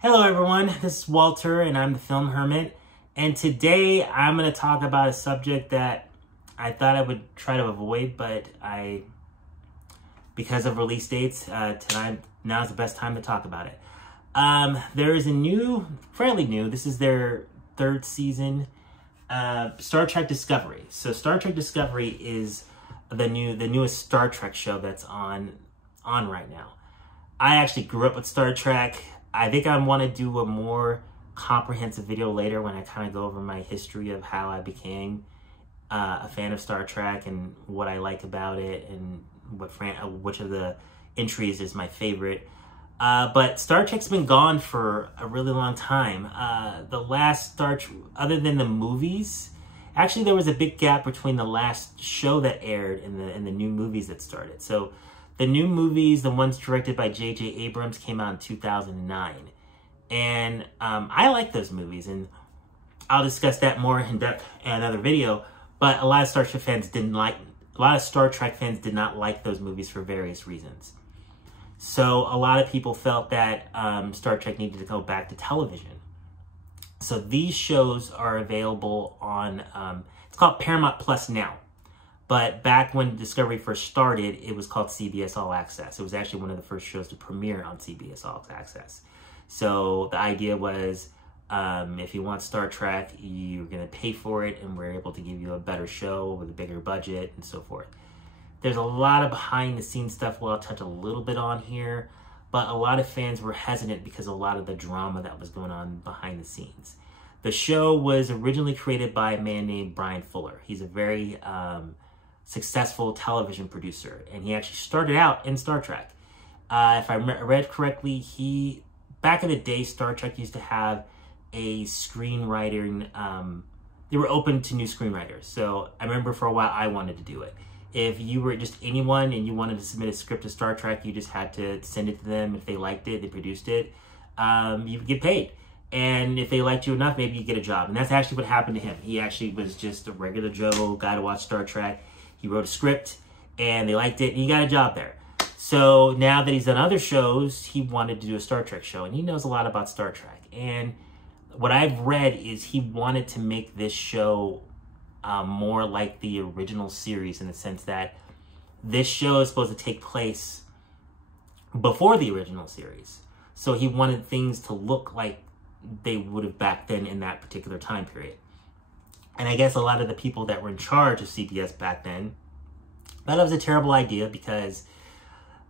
Hello everyone, this is Walter and I'm the Film Hermit, and today I'm going to talk about a subject that I thought I would try to avoid, but because of release dates, now is the best time to talk about it. There is a fairly new, this is their third season, Star Trek Discovery. So Star Trek Discovery is the newest Star Trek show that's on right now. I actually grew up with Star Trek. I think I want to do a more comprehensive video later when I kind of go over my history of how I became a fan of Star Trek and what I like about it and which of the entries is my favorite. But Star Trek's been gone for a really long time. The last Star Trek, other than the movies, actually there was a big gap between the last show that aired and the new movies that started. So the new movies, the ones directed by J.J. Abrams, came out in 2009. And I like those movies, and I'll discuss that more in depth in another video. But a lot of Star Trek fans did not like those movies for various reasons. So a lot of people felt that Star Trek needed to go back to television. So these shows are available on, it's called Paramount Plus now. But back when Discovery first started, it was called CBS All Access. It was actually one of the first shows to premiere on CBS All Access. So the idea was, if you want Star Trek, you're going to pay for it, and we're able to give you a better show with a bigger budget and so forth. There's a lot of behind-the-scenes stuff I'll touch a little bit on here, but a lot of fans were hesitant because of a lot of the drama that was going on behind the scenes. The show was originally created by a man named Bryan Fuller. He's a very successful television producer, and he actually started out in Star Trek. If I read correctly, back in the day, Star Trek used to have a screenwriter, they were open to new screenwriters. So I remember for a while I wanted to do it. If you were just anyone and you wanted to submit a script to Star Trek, you just had to send it to them. If they liked it, they produced it, you would get paid. And if they liked you enough, maybe you get a job. And that's actually what happened to him. He actually was just a regular Joe guy to watch Star Trek. He wrote a script and they liked it and he got a job there. So now that he's done other shows, he wanted to do a Star Trek show, and he knows a lot about Star Trek. And what I've read is he wanted to make this show more like the original series, in the sense that this show is supposed to take place before the original series. So he wanted things to look like they would have back then in that particular time period. And I guess a lot of the people that were in charge of CBS back then thought it was a terrible idea because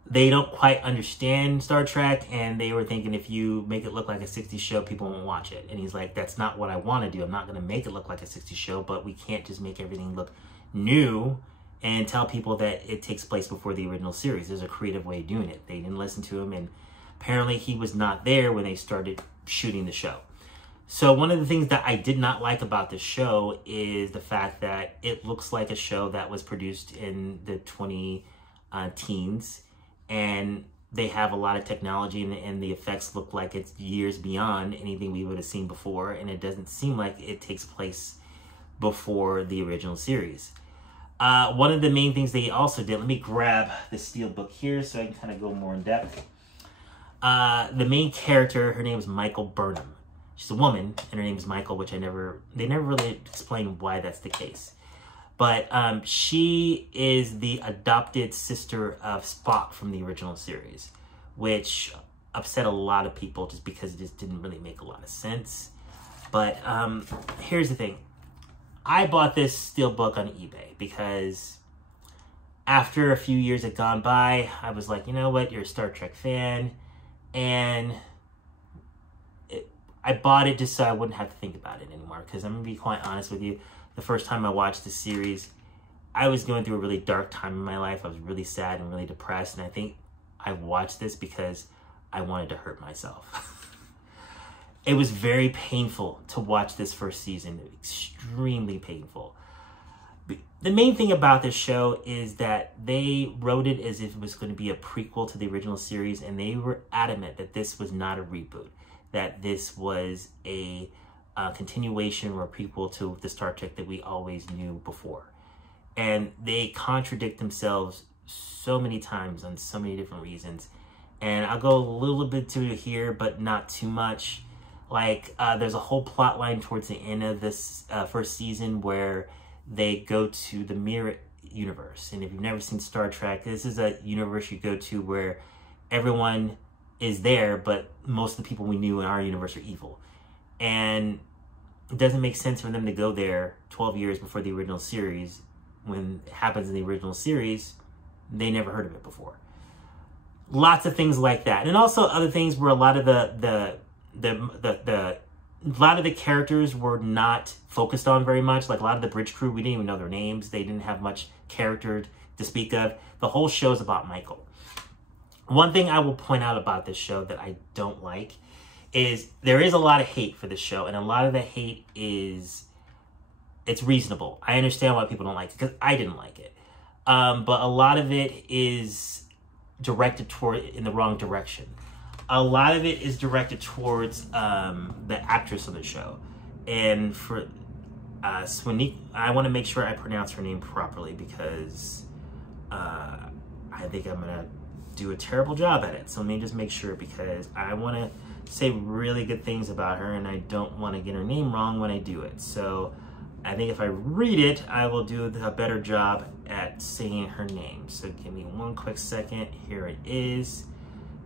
they don't quite understand Star Trek, and they were thinking if you make it look like a 60s show, people won't watch it. And he's like, that's not what I want to do. I'm not going to make it look like a 60s show, but we can't just make everything look new and tell people that it takes place before the original series. There's a creative way of doing it. They didn't listen to him, and apparently he was not there when they started shooting the show. So one of the things that I did not like about this show is the fact that it looks like a show that was produced in the 20-teens, and they have a lot of technology, and the effects look like it's years beyond anything we would have seen before, and it doesn't seem like it takes place before the original series. One of the main things they also did, let me grab the Steelbook here so I can kind of go more in depth. The main character, her name is Michael Burnham. She's a woman, and her name is Michael, which they never really explain why that's the case. But she is the adopted sister of Spock from the original series, which upset a lot of people just because it just didn't really make a lot of sense. But here's the thing. I bought this Steelbook on eBay because after a few years had gone by, I was like, you know what, you're a Star Trek fan, and I bought it just so I wouldn't have to think about it anymore, because I'm going to be quite honest with you. The first time I watched the series, I was going through a really dark time in my life. I was really sad and really depressed, and I think I watched this because I wanted to hurt myself. It was very painful to watch this first season, extremely painful. The main thing about this show is that they wrote it as if it was going to be a prequel to the original series, and they were adamant that this was not a reboot, that this was a continuation or a prequel to the Star Trek that we always knew before. And they contradict themselves so many times on so many different reasons. And I'll go a little bit to here, but not too much. Like, there's a whole plot line towards the end of this first season where they go to the mirror universe. And if you've never seen Star Trek, this is a universe you go to where everyone is there, but most of the people we knew in our universe are evil. And it doesn't make sense for them to go there 12 years before the original series. When it happens in the original series, they never heard of it before. Lots of things like that. And also other things where a lot of the characters were not focused on very much. Like a lot of the bridge crew, we didn't even know their names. They didn't have much character to speak of. The whole show is about Michael. One thing I will point out about this show that I don't like is there is a lot of hate for this show, and a lot of the hate is, it's reasonable. I understand why people don't like it, because I didn't like it. But a lot of it is directed toward in the wrong direction. A lot of it is directed towards the actress of the show. And for Swanique, I want to make sure I pronounce her name properly, because I think I'm going to do a terrible job at it. So let me just make sure, because I want to say really good things about her, and I don't want to get her name wrong when I do it. So I think if I read it, I will do a better job at saying her name. So give me one quick second. Here it is.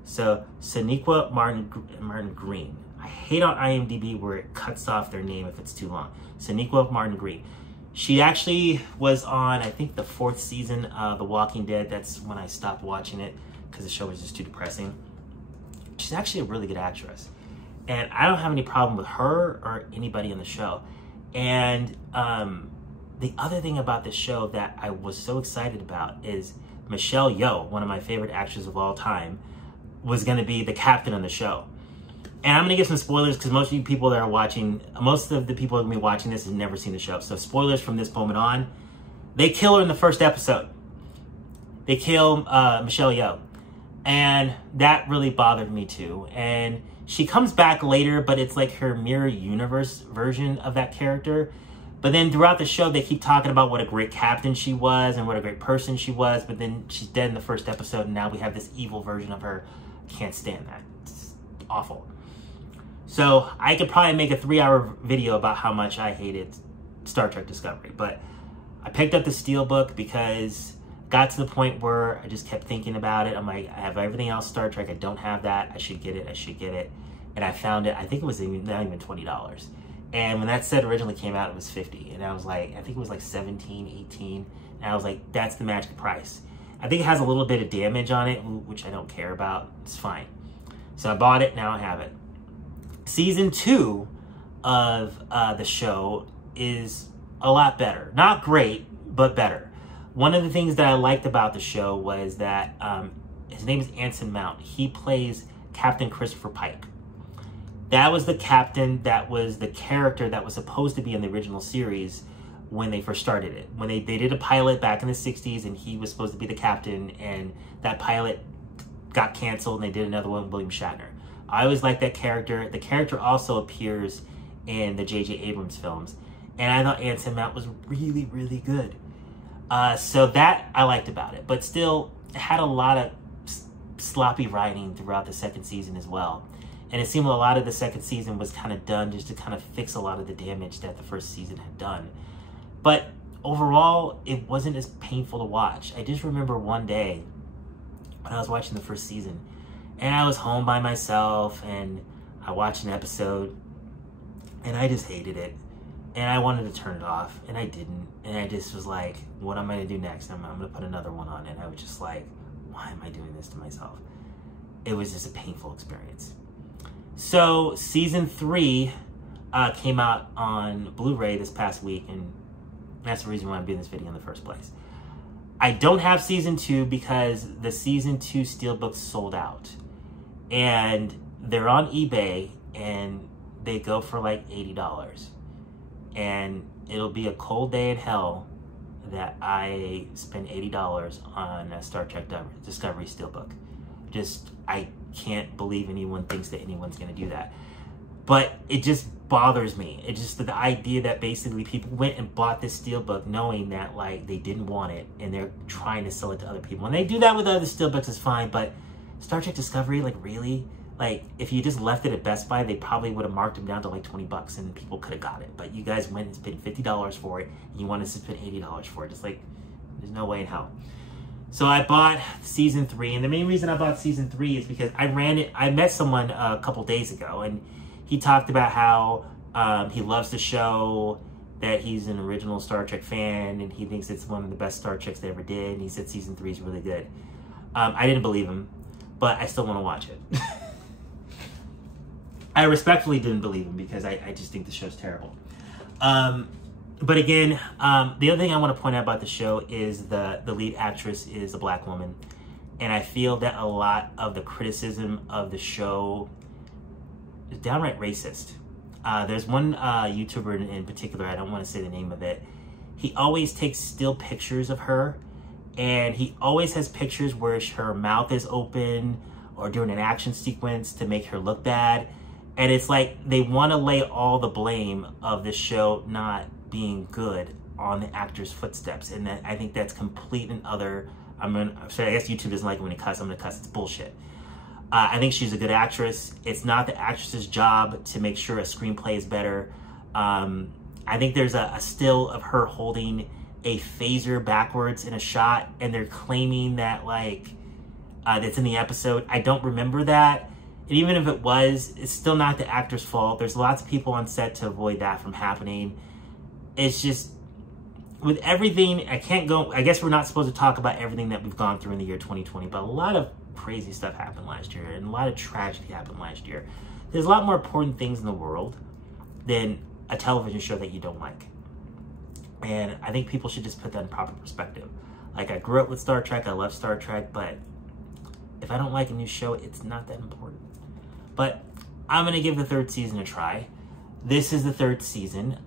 So Sonequa Martin Green. I hate on IMDb where it cuts off their name if it's too long. Sonequa Martin Green. She actually was on, I think, the 4th season of The Walking Dead. That's when I stopped watching it because the show was just too depressing. She's actually a really good actress. And I don't have any problem with her or anybody in the show. And the other thing about this show that I was so excited about is Michelle Yeoh, one of my favorite actors of all time, was going to be the captain on the show. And I'm going to give some spoilers because most of you people that are watching, most of the people that are going to be watching this have never seen the show. So spoilers from this moment on. They kill her in the first episode. They kill Michelle Yeoh. And that really bothered me too. And she comes back later, but it's like her mirror universe version of that character. But then throughout the show, they keep talking about what a great captain she was and what a great person she was. But then she's dead in the first episode, and now we have this evil version of her. Can't stand that. It's awful. So I could probably make a 3-hour video about how much I hated Star Trek Discovery. But I picked up the Steelbook because it got to the point where I just kept thinking about it. I'm like, I have everything else Star Trek. I don't have that. I should get it. I should get it. And I found it. I think it was not even $20. And when that set originally came out, it was $50. And I was like, I think it was like 17, 18. And I was like, that's the magic price. I think it has a little bit of damage on it, which I don't care about. It's fine. So I bought it. Now I have it. Season 2 of the show is a lot better. Not great, but better. One of the things that I liked about the show was that his name is Anson Mount. He plays Captain Christopher Pike. That was the captain, that was the character that was supposed to be in the original series when they first started it. When they did a pilot back in the 60s, and he was supposed to be the captain, and that pilot got canceled, and they did another one with William Shatner. I always liked that character. The character also appears in the J.J. Abrams films, and I thought Anson Mount was really, really good. So that I liked about it, but still it had a lot of sloppy writing throughout the second season as well. And it seemed a lot of the second season was kind of done just to kind of fix a lot of the damage that the first season had done. But overall, it wasn't as painful to watch. I just remember one day when I was watching the first season, and I was home by myself, and I watched an episode, and I just hated it. And I wanted to turn it off, and I didn't. And I just was like, what am I going to do next? I'm going to put another one on. And I was just like, why am I doing this to myself? It was just a painful experience. So season 3 came out on Blu-ray this past week, and that's the reason why I'm doing this video in the first place. I don't have season 2 because the season 2 Steelbook sold out. And they're on eBay, and they go for like $80. And it'll be a cold day in hell that I spend $80 on a Star Trek Discovery Steelbook. Just, I can't believe anyone thinks that anyone's going to do that. But it just bothers me. It's just the idea that basically people went and bought this Steelbook knowing that like they didn't want it, and they're trying to sell it to other people. And they do that with other Steelbooks, is fine, but Star Trek Discovery, like, really? Like, if you just left it at Best Buy, they probably would have marked them down to like 20 bucks and people could have got it. But you guys went and spent $50 for it, and you wanted to spend $80 for it. It's like, there's no way in hell. So I bought season 3, and the main reason I bought season 3 is because I met someone a couple days ago, and he talked about how he loves the show, that he's an original Star Trek fan, and he thinks it's one of the best Star Treks they ever did, and he said season 3 is really good. I didn't believe him, but I still want to watch it. I respectfully didn't believe him because I just think the show's terrible. But again, the other thing I want to point out about the show is the lead actress is a black woman. And I feel that a lot of the criticism of the show is downright racist. There's one YouTuber in particular, I don't want to say the name of it. He always takes still pictures of her. And he always has pictures where her mouth is open or during an action sequence to make her look bad. And it's like they want to lay all the blame of the show not being good on the actor's footsteps. And I think that's complete and utter. I'm sorry, I guess YouTube doesn't like it when you cuss. I'm going to cuss. It's bullshit. I think she's a good actress. It's not the actress's job to make sure a screenplay is better. I think there's a still of her holding a phaser backwards in a shot, and they're claiming that, like, that's in the episode. I don't remember that. And even if it was, it's still not the actor's fault. There's lots of people on set to avoid that from happening. It's just, with everything, I guess we're not supposed to talk about everything that we've gone through in the year 2020, but a lot of crazy stuff happened last year, and a lot of tragedy happened last year. There's a lot more important things in the world than a television show that you don't like. And I think people should just put that in proper perspective. Like, I grew up with Star Trek, I love Star Trek, but if I don't like a new show, it's not that important. But I'm going to give the 3rd season a try. This is the 3rd season.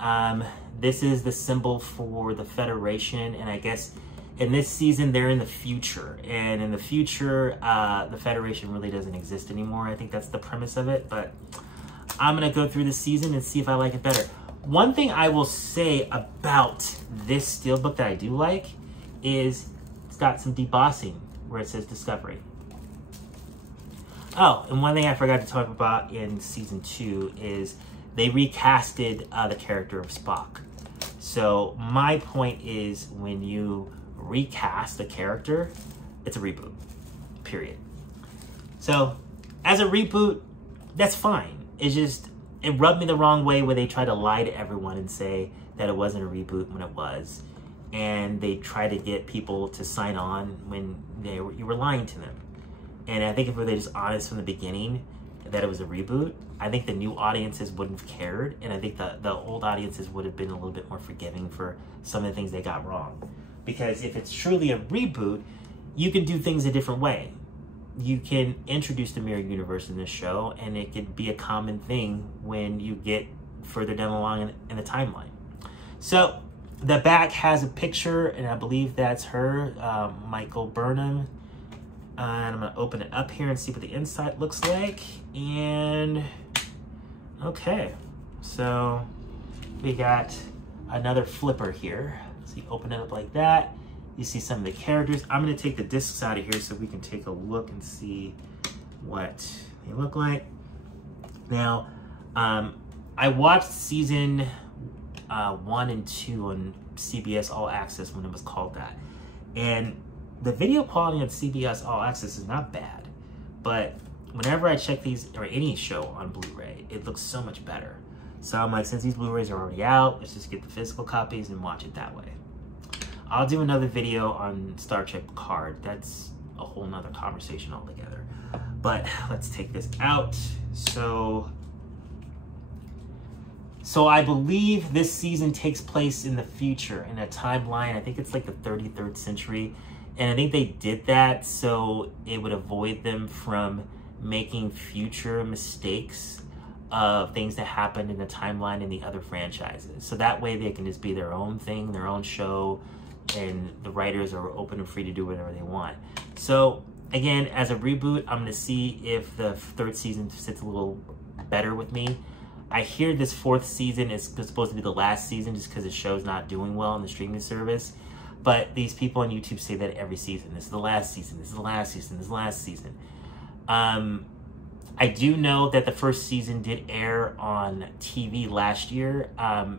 This is the symbol for the Federation, and I guess in this season, they're in the future. And in the future, the Federation really doesn't exist anymore. I think that's the premise of it, but I'm going to go through the season and see if I like it better. One thing I will say about this Steelbook that I do like is it's got some debossing where it says Discovery. Oh, and one thing I forgot to talk about in season 2 is they recasted the character of Spock. So my point is, when you recast a character, it's a reboot, period. So as a reboot, that's fine. It's just, it rubbed me the wrong way where they tried to lie to everyone and say that it wasn't a reboot when it was. And they try to get people to sign on when you were lying to them. And I think if they were just honest from the beginning that it was a reboot, I think the new audiences wouldn't have cared. And I think the old audiences would have been a little bit more forgiving for some of the things they got wrong. Because if it's truly a reboot, you can do things a different way. You can introduce the mirror universe in this show, and it could be a common thing when you get further down the line in the timeline. So the back has a picture, and I believe that's her, Michael Burnham. And I'm going to open it up here and see what the inside looks like. And okay, so we got another flipper here. So you open it up like that. You see some of the characters. I'm going to take the discs out of here so we can take a look and see what they look like. Now, I watched season 1 and 2 on CBS All Access when it was called that. And the video quality on CBS All Access is not bad. But whenever I check these, or any show on Blu-ray, it looks so much better. So I'm like, since these Blu-rays are already out, let's just get the physical copies and watch it that way. I'll do another video on Star Trek Picard. That's a whole nother conversation altogether. But let's take this out. So I believe this season takes place in the future, in a timeline. I think it's like the 33rd century. And I think they did that so it would avoid them from making future mistakes of things that happened in the timeline in the other franchises. So that way they can just be their own thing, their own show, and the writers are open and free to do whatever they want. So again, as a reboot, I'm going to see if the 3rd season sits a little better with me. I hear this 4th season is supposed to be the last season just because the show's not doing well on the streaming service. But these people on YouTube say that every season. This is the last season. This is the last season. This is the last season. I do know that the first season did air on TV last year.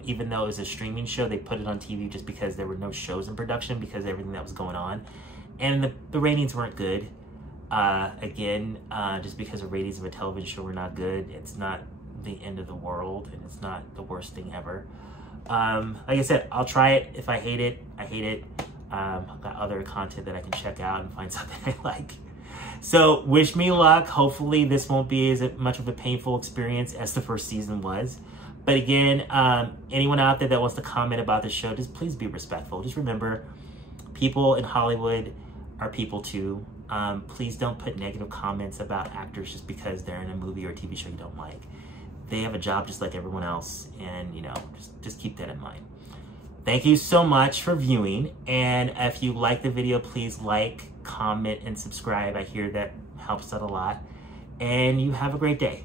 Even though it was a streaming show, they put it on TV just because there were no shows in production because of everything that was going on. And the ratings weren't good. Again, just because the ratings of a television show were not good, it's not the end of the world, and it's not the worst thing ever. Like I said, I'll try it. If I hate it, I hate it. I've got other content that I can check out and find something I like. So wish me luck. Hopefully this won't be as much of a painful experience as the first season was. But again, anyone out there that wants to comment about the show, just please be respectful. Just remember, people in Hollywood are people too. Please don't put negative comments about actors just because they're in a movie or a TV show you don't like. They have a job just like everyone else, and you know, just keep that in mind. Thank you so much for viewing, and if you like the video, please like, comment, and subscribe. I hear that helps out a lot, and you have a great day.